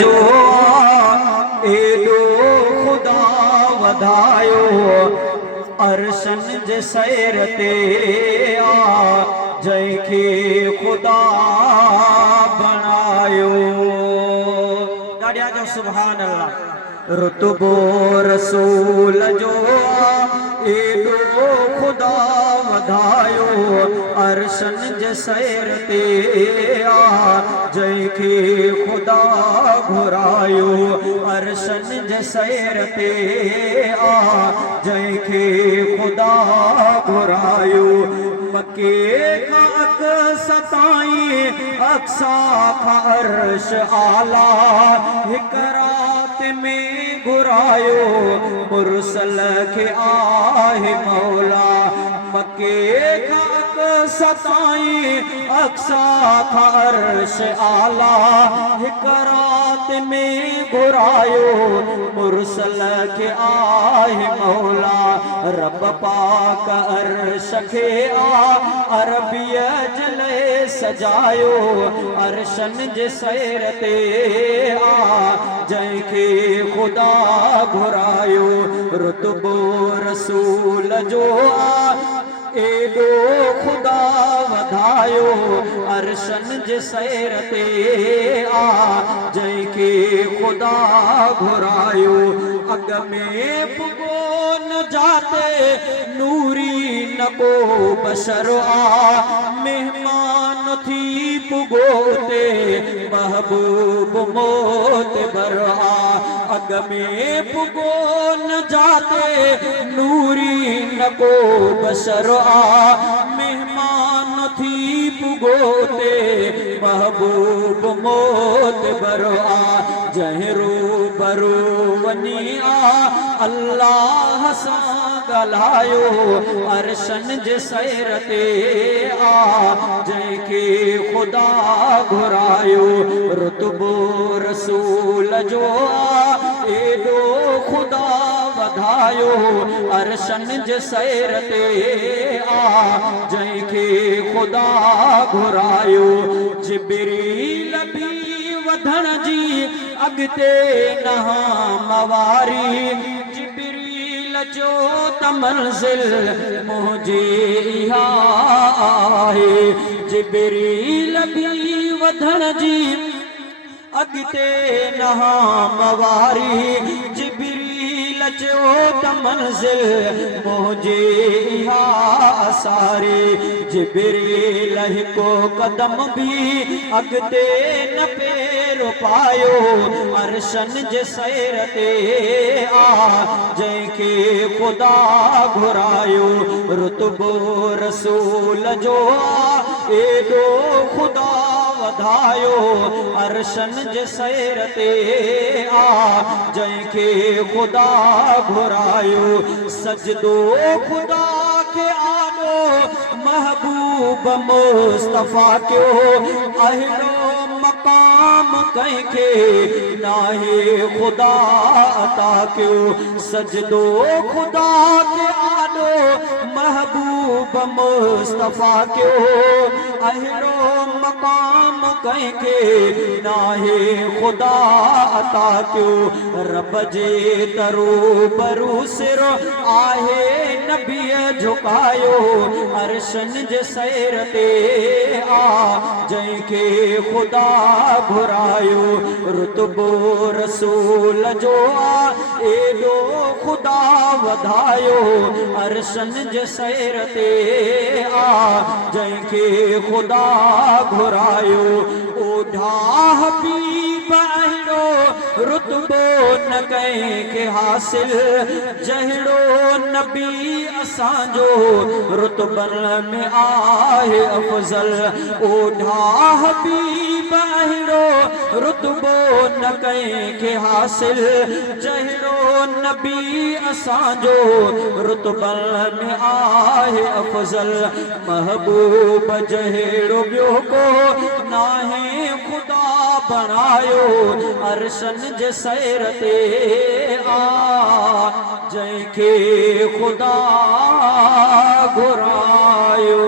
जो एॾो ख़ुदा वधायो अर्शन जे सैर ते आ जंहिंखे ख़ुदा बणायो। ॾाढिया जो सुभान अल्लाह। रुतबो रसूल जो एॾो ख़ुदा वधायो अर्शन जे सैर ते आ जंहिंखे ख़ुदा घुरायो अर्शन जे सैर ते आ जंहिंखे ख़ुदा घुरायो। मके खां अक़सा ताईं अक़सा खां अर्श आला हिक रात में घुरायो मुरसल खे आहे मौला। मके खां अक़सा ताईं अक़सा खां अर्श आला हिक रात में घुरायो मुरसल खे आहे मौला। रब पाक अर्श खे अरबीअ जले सजायो अर्शन जे सैर ते आ जंहिंखे ख़ुदा घुरायो। रुतबो रसूल जो एॾो ख़ुदा वधायो अर्शन जे सैर ते आ जंहिंखे ख़ुदा घुरायो। अॻ में पुॻो न जाते नूरी न को बशर आ मेहमान थी पुॻो ते महबूब मोतबर आ। अॻ में पुॻो न जाते नूरी न को बशर आ मेहमान थी पुॻो ते महबूब मोतबर आ। जंहिं रूबरू वञी आ अल्लाह सां ॻाल्हायो अर्शन जे सैर ते आ जंहिंखे ख़ुदा घुरायो। रुतबो रसूल जो एॾो ख़ुदा वधायो अर्शन जे सैर ते आ जंहिंखे ख़ुदा घुरायो। जिब्रील बि वधण जी अॻिते नहा मवारी जिब्रील जो त मंज़िल मुंहिंजी इहा आहे। जिब्रील बि वधण जी अॻिते नहा मवारी जिब्रील जो त मंज़िल मुंहिंजी इहा सारी। जिब्रील हिकु कदम बि अॻिते न पेर पायो अर्शन जे सैर ते आ जंहिंखे ख़ुदा घुरायो। रुतबो रसूल जो एॾो ख़ुदा वधायो अर्शन जे सैर ते आ जंहिंखे ख़ुदा घुरायो। सजदो ख़ुदा खे आॾो महबूब मुस्तफ़ा कयो अहिड़ो मक़ाम कंहिंखे नाहे ख़ुदा अता कयो। सजदो ख़ुदा खे आॾो महबूब मुस्तफ़ा कयो अहिड़ो मक़ाम कंहिंखे नाहे ख़ुदा अता कयो। रब जे तरूबरू सिर आहे नबीअ झुकायो अर्शन जे सैर ते आ जंहिंखे ख़ुदा घुरायो। रुतबो रसूल जो एॾो ख़ुदा वधायो अर्शन जे सैर ते आ जंहिंखे ख़ुदा घुरायो। ओढा हबीब अहिड़ो रुतबो न कंहिंखे हासिल जहिड़ो नबी असांजो रुतबन में आहे अफ़ज़ल। ओढा हबीब अहिड़ो रुतबो न कंहिंखे हासिल जहिड़ो नबी असांजो रुतबन में आहे अफ़ज़ल। महबूब जहिड़ो ॿियो को नाहे ख़ुदा बणायो अर्शन जे सैर ते आ जंहिंखे ख़ुदा घुरायो।